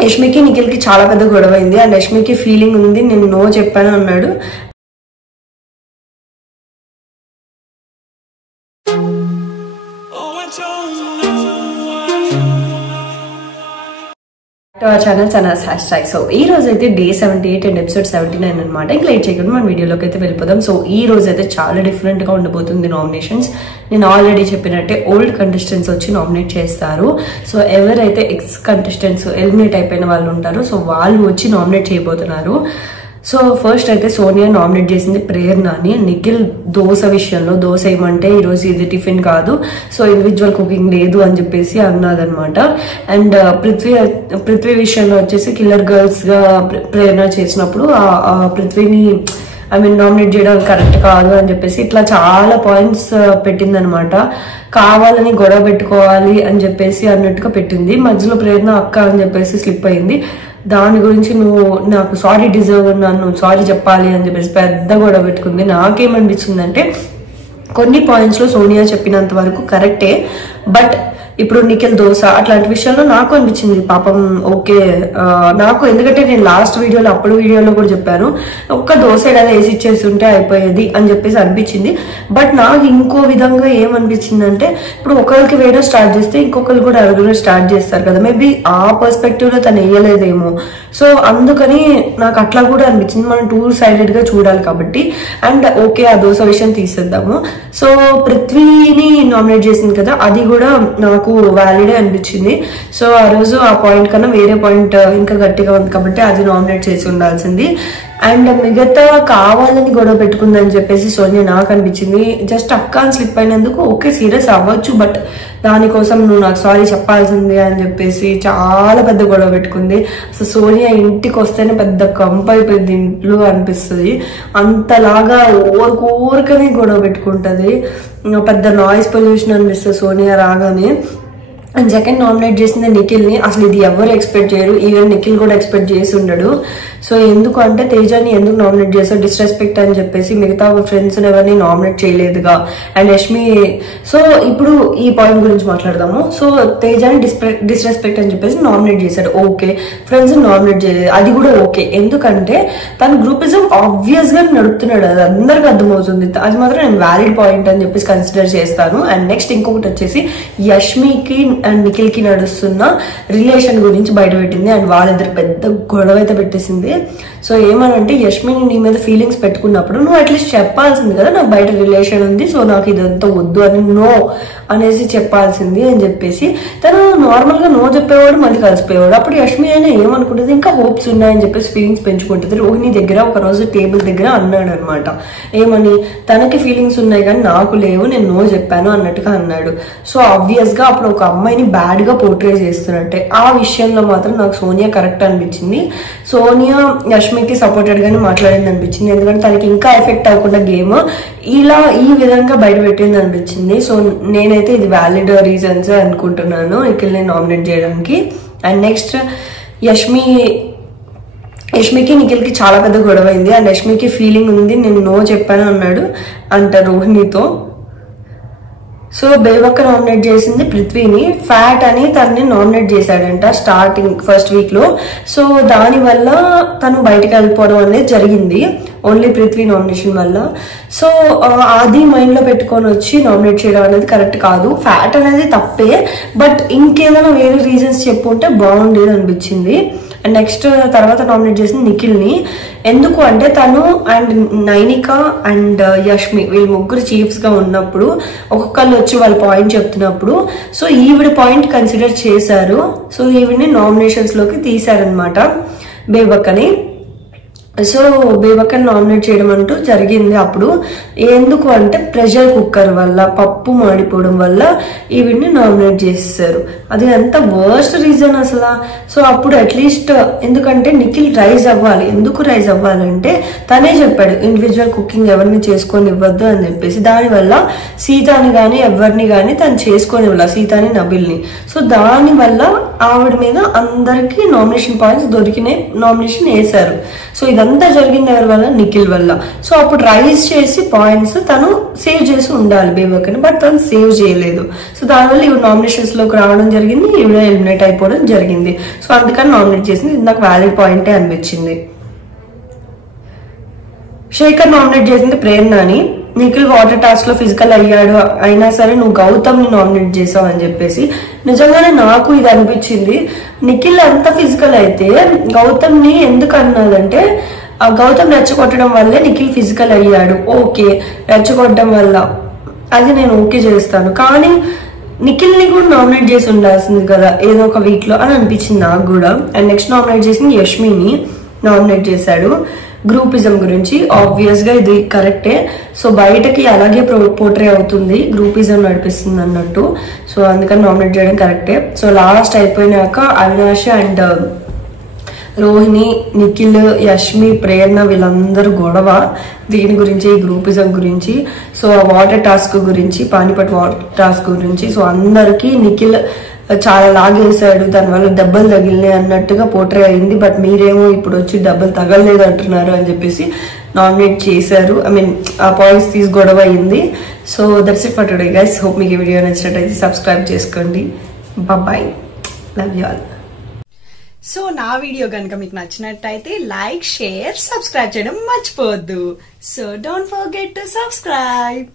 యష్మికి నిఖిల్కి చాలా పెద్ద గొడవ అయింది అండ్ యష్మికి ఫీలింగ్ ఉంది, నేను నో చెప్పాను అన్నాడు. Channel Sanas hash tag. So ఈ రోజు అయితే డే 78 అండ్ ఎపిసోడ్ 79 అనమాట. ఇంకా లేట్ చేయకుండా మన వీడియోలోకి అయితే వెళ్ళిపోదాం. సో ఈ రోజు అయితే చాలా డిఫరెంట్ గా ఉండబోతుంది నామినేషన్స్. నేను ఆల్రెడీ చెప్పినట్టే ఓల్డ్ కంటెస్టెంట్స్ వచ్చి నామినేట్ చేస్తారు. సో ఎవరైతే ఎక్స్ కంటెస్టెంట్స్ ఎలిమినేట్ అయిపోయిన వాళ్ళు ఉంటారో సో వాళ్ళు వచ్చి నామినేట్ చేయబోతున్నారు. సో ఫస్ట్ అయితే సోనియా నామినేట్ చేసింది ప్రేరణని. నిఖిల్ దోశ విషయంలో దోశ ఏమంటే ఈరోజు ఇది టిఫిన్ కాదు, సో ఇండివిజువల్ కుకింగ్ లేదు అని చెప్పేసి అన్నదనమాట. అండ్ పృథ్వీ విషయంలో వచ్చేసి కిల్లర్ గర్ల్స్ గా ప్రేరణ చేసినప్పుడు ఆ పృథ్వీని నామినేట్ చేయడం కరెక్ట్ కాదు అని చెప్పేసి ఇట్లా చాలా పాయింట్స్ పెట్టిందనమాట. కావాలని గొడవ పెట్టుకోవాలి అని చెప్పేసి అన్నట్టుగా పెట్టింది. మధ్యలో ప్రేరణ అక్క అని చెప్పేసి స్లిప్ అయింది. దాని గురించి నువ్వు నాకు సారీ డిజర్వ్ ఉన్నాను, సారీ చెప్పాలి అని చెప్పేసి పెద్ద గొడవ పెట్టుకుంది. నాకేమనిపించింది అంటే కొన్ని పాయింట్స్ లో సోనియా చెప్పినంత వరకు కరెక్టే, బట్ ఇప్పుడు నిఖిల్ దోశ అట్లాంటి విషయంలో నాకు అనిపించింది పాపం ఓకే నాకు, ఎందుకంటే నేను లాస్ట్ వీడియోలో అప్పుడు వీడియోలో కూడా చెప్పాను ఒక్క దోశ కదా వేసి ఇచ్చేసి ఉంటే అయిపోయేది అని చెప్పేసి అనిపించింది. బట్ నాకు ఇంకో విధంగా ఏమనిపించింది అంటే ఇప్పుడు ఒకరికి వేయడం స్టార్ట్ చేస్తే ఇంకొకరు కూడా అడగడం స్టార్ట్ చేస్తారు కదా, మేబీ ఆ పర్స్పెక్టివ్ లో తను వేయలేదేమో. సో అందుకని నాకు అట్లా కూడా అనిపించింది. మనం టూ సైడెడ్ గా చూడాలి కాబట్టి. అండ్ ఓకే ఆ దోశ విషయం తీసేద్దాము. సో పృథ్వీని నామినేట్ చేసింది కదా, అది కూడా నాకు వ్యాలిడే అనిపించింది. సో ఆ రోజు ఆ పాయింట్ కన్నా వేరే పాయింట్ ఇంకా గట్టిగా ఉంది కాబట్టి అది నామినేట్ చేసి ఉండాల్సింది. అండ్ మిగతా కావాలని గొడవ పెట్టుకుందని చెప్పేసి సోనియా నాకు అనిపించింది. జస్ట్ అక్క అని స్లిప్ అయినందుకు ఓకే సీరియస్ అవ్వచ్చు, బట్ దానికోసం నువ్వు నాకు సారీ చెప్పాల్సింది అని చెప్పేసి చాలా పెద్ద గొడవ పెట్టుకుంది. అసలు సోనియా ఇంటికి వస్తేనే పెద్ద కంప అయిపోయింది ఇంట్లో అనిపిస్తుంది. అంతలాగా ఊరికనే గొడవ పెట్టుకుంటది, పెద్ద నాయిస్ పొల్యూషన్ అనిపిస్తుంది సోనియా రాగానే. అండ్ సెకండ్ నామినేట్ చేసింది నిఖిల్ ని. అసలు ఇది ఎవరు ఎక్స్పెక్ట్ చేయరు, ఈవెన్ నిఖిల్ కూడా ఎక్స్పెక్ట్ చేసి ఉండడు. సో ఎందుకు అంటే తేజాని ఎందుకు నామినేట్ చేశారు, డిస్రెస్పెక్ట్ అని చెప్పేసి మిగతా ఫ్రెండ్స్ ఎవరిని నామినేట్ చేయలేదుగా. అండ్ యష్మి, సో ఇప్పుడు ఈ పాయింట్ గురించి మాట్లాడదాము. సో తేజాని డిస్రెస్పెక్ట్ అని చెప్పేసి నామినేట్ చేశాడు, ఓకే. ఫ్రెండ్స్ నామినేట్ చేయలేదు, అది కూడా ఓకే. ఎందుకంటే తన గ్రూపిజం ఆబ్వియస్ గా నడుపుతున్నాడు, అది అందరికి అర్థమవుతుంది. అది మాత్రం నేను వ్యాలిడ్ పాయింట్ అని చెప్పేసి కన్సిడర్ చేస్తాను. అండ్ నెక్స్ట్ ఇంకొకటి వచ్చేసి యష్మికి అండ్ నిఖిల్ కి నడుస్తున్న రిలేషన్ గురించి బయట పెట్టింది. అండ్ వాళ్ళిద్దరు పెద్ద గొడవ అయితే పెట్టేసింది. సో ఏమనంటే యష్మిని నీ మీద ఫీలింగ్స్ పెట్టుకున్నప్పుడు నువ్వు అట్లీస్ట్ చెప్పాల్సింది కదా, నాకు బయట రిలేషన్ ఉంది, సో నాకు ఇదంతా వద్దు అని నో అనేసి చెప్పాల్సింది అని చెప్పేసి తను నార్మల్ గా నో చెప్పేవాడు, మళ్ళీ కలిసిపోయేవాడు. అప్పుడు యష్మి అయినా ఏమనుకుంటుంది, ఇంకా హోప్స్ ఉన్నాయని చెప్పేసి ఫీలింగ్స్ పెంచుకుంటుంది. రోహిణి దగ్గర ఒక రోజు టేబుల్ దగ్గర అన్నాడు అనమాట, ఏమని తనకి ఫీలింగ్స్ ఉన్నాయి కానీ నాకు లేవు, నేను నో చెప్పాను అన్నట్టుగా అన్నాడు. సో ఆబ్వియస్ గా అప్పుడు ఒక అమ్మాయిని బ్యాడ్ గా పోర్ట్రే చేస్తున్నట్టే. ఆ విషయంలో మాత్రం నాకు సోనియా కరెక్ట్ అనిపించింది. సోనియా యష్మికి సపోర్టెడ్ గానే మాట్లాడింది అనిపించింది, ఎందుకంటే తనకి ఇంకా ఎఫెక్ట్ అవ్వకుండా గేమ్ ఇలా ఈ విధంగా బయట పెట్టింది అనిపించింది. సో నేనైతే ఇది వ్యాలిడ్ రీజన్స్ అనుకుంటున్నాను నిఖిల్ని నామినేట్ చేయడానికి. అండ్ నెక్స్ట్ యష్మికి నిఖిల్కి చాలా పెద్ద గొడవ అయింది అండ్ యష్మికి ఫీలింగ్ ఉంది, నేను నో చెప్పాను అన్నాడు అంట రోహిణితో. సో బేబక్క నామినేట్ చేసింది పృథ్వీని. ఫ్యాట్ అని తనని నామినేట్ చేశాడంట స్టార్టింగ్ ఫస్ట్ వీక్ లో. సో దాని వల్ల తను బయటకు వెళ్ళిపోవడం అనేది జరిగింది, ఓన్లీ పృథ్వీ నామినేషన్ వల్ల. సో అది మైండ్ లో పెట్టుకొని వచ్చి నామినేట్ చేయడం అనేది కరెక్ట్ కాదు. ఫ్యాట్ అనేది తప్పే, బట్ ఇంకేదైనా వేరే రీజన్స్ చెప్పుంటే బాగుండేది అనిపించింది. అండ్ నెక్స్ట్ తర్వాత నామినేట్ చేసింది నిఖిల్ ని. ఎందుకు అంటే తను అండ్ నైనిక అండ్ యష్మి వీళ్ళు ముగ్గురు చీఫ్స్ గా ఉన్నప్పుడు ఒక్కొక్కళ్ళు వచ్చి వాళ్ళ పాయింట్ చెప్తున్నప్పుడు సో ఈవిడ పాయింట్ కన్సిడర్ చేశారు. సో ఈవిడ్ని నామినేషన్స్ లోకి తీశారనమాట బేబక్కని. సో బేబక్కని నామినేట్ చేయడం అంటూ జరిగింది అప్పుడు. ఎందుకు అంటే ప్రెషర్ కుక్కర్ వల్ల, పప్పు మాడిపోవడం వల్ల ఈవిడ్ని నామినేట్ చేస్తారు. అది ఎంత వర్స్ట్ రీజన్ అసలు. సో అప్పుడు అట్లీస్ట్ ఎందుకంటే నిఖిల్ రైజ్ అవ్వాలి. ఎందుకు రైజ్ అవ్వాలంటే తనే చెప్పాడు ఇండివిజువల్ కుకింగ్ ఎవరిని చేసుకొని ఇవ్వద్దు అని చెప్పేసి. దానివల్ల సీతాని గాని ఎవరిని గాని తను చేసుకొని ఇవ్వాలి, సీతాని నబిల్ని. సో దానివల్ల ఆవిడ మీద అందరికి నామినేషన్ పాయింట్స్ దొరికినాయి, నామినేషన్ వేశారు. సో ఇది ఇదంతా జరిగింది ఎవరి వల్ల? నిఖిల్ వల్ల. సో అప్పుడు రైజ్ చేసి పాయింట్స్ తను సేవ్ చేసి ఉండాలి బేబక్ అని, బట్ తను సేవ్ చేయలేదు. సో దానివల్ల ఈవిడ నామినేషన్స్ లోకి రావడం జరిగింది, ఈవిడ ఎలిమినేట్ అయిపోవడం జరిగింది. సో అందుకని నామినేట్ చేసింది. ఇది నాకు వ్యాలిడ్ పాయింటే అనిపించింది. శేఖర్ నామినేట్ చేసింది ప్రేరణని. నిఖిల్ వాటర్ టాస్క్ లో ఫిజికల్ అయ్యాడు అయినా సరే నువ్వు గౌతమ్ ని నామినేట్ చేసావు అని చెప్పేసి. నిజంగానే నాకు ఇది అనిపించింది, నిఖిల్ అంత ఫిజికల్ అయితే గౌతమ్ ని ఎందుకు అన్నదంటే గౌతమ్ రెచ్చగొట్టడం వల్లే నిఖిల్ ఫిజికల్ అయ్యాడు. ఓకే, రెచ్చగొట్టడం వల్ల అది నేను ఓకే చేస్తాను, కానీ నిఖిల్ ని కూడా నామినేట్ చేసి ఉండాల్సింది కదా ఏదో ఒక వీక్ లో అని అనిపించింది నాకు కూడా. అండ్ నెక్స్ట్ నామినేట్ చేసింది యష్మిని నామినేట్ చేశాడు గ్రూపిజం గురించి. ఆబ్వియస్ గా ఇది కరెక్టే. సో బయటకి అలాగే పోర్ట్రే అవుతుంది, గ్రూపిజం నడిపిస్తుంది అన్నట్టు. సో అందుకని నామినేట్ చేయడం కరెక్టే. సో లాస్ట్ అయిపోయినాక అవినాష్ అండ్ రోహిణి, నిఖిల్, యష్మి, ప్రేరణ వీళ్ళందరూ గొడవ దీని గురించి, ఈ గ్రూపిజం గురించి. సో వాటర్ టాస్క్ గురించి, పానిపట్ వాటర్ టాస్క్ గురించి. సో అందరికి నిఖిల్ చాలా లాగేశాడు, దానివల్ల దెబ్బలు తగిలినాయి అన్నట్టుగా పోర్ట్రే అయింది. బట్ మీరేమో ఇప్పుడు వచ్చి దెబ్బలు తగలలేదు అంటున్నారు అని చెప్పేసి నామినేట్ చేశారు. ఐ మీన్ ఆ పాయింట్స్ తీసి గొడవ అయింది. So that's it for today guys. Hope మీకు ఈ వీడియో నచ్చినట్టయితే సబ్స్క్రైబ్ చేసుకోండి. Bye, love you all. So నా వీడియో కనుక మీకు నచ్చినట్టయితే లైక్, షేర్, సబ్స్క్రైబ్ చేయడం మర్చిపోవద్దు. So don't forget to subscribe.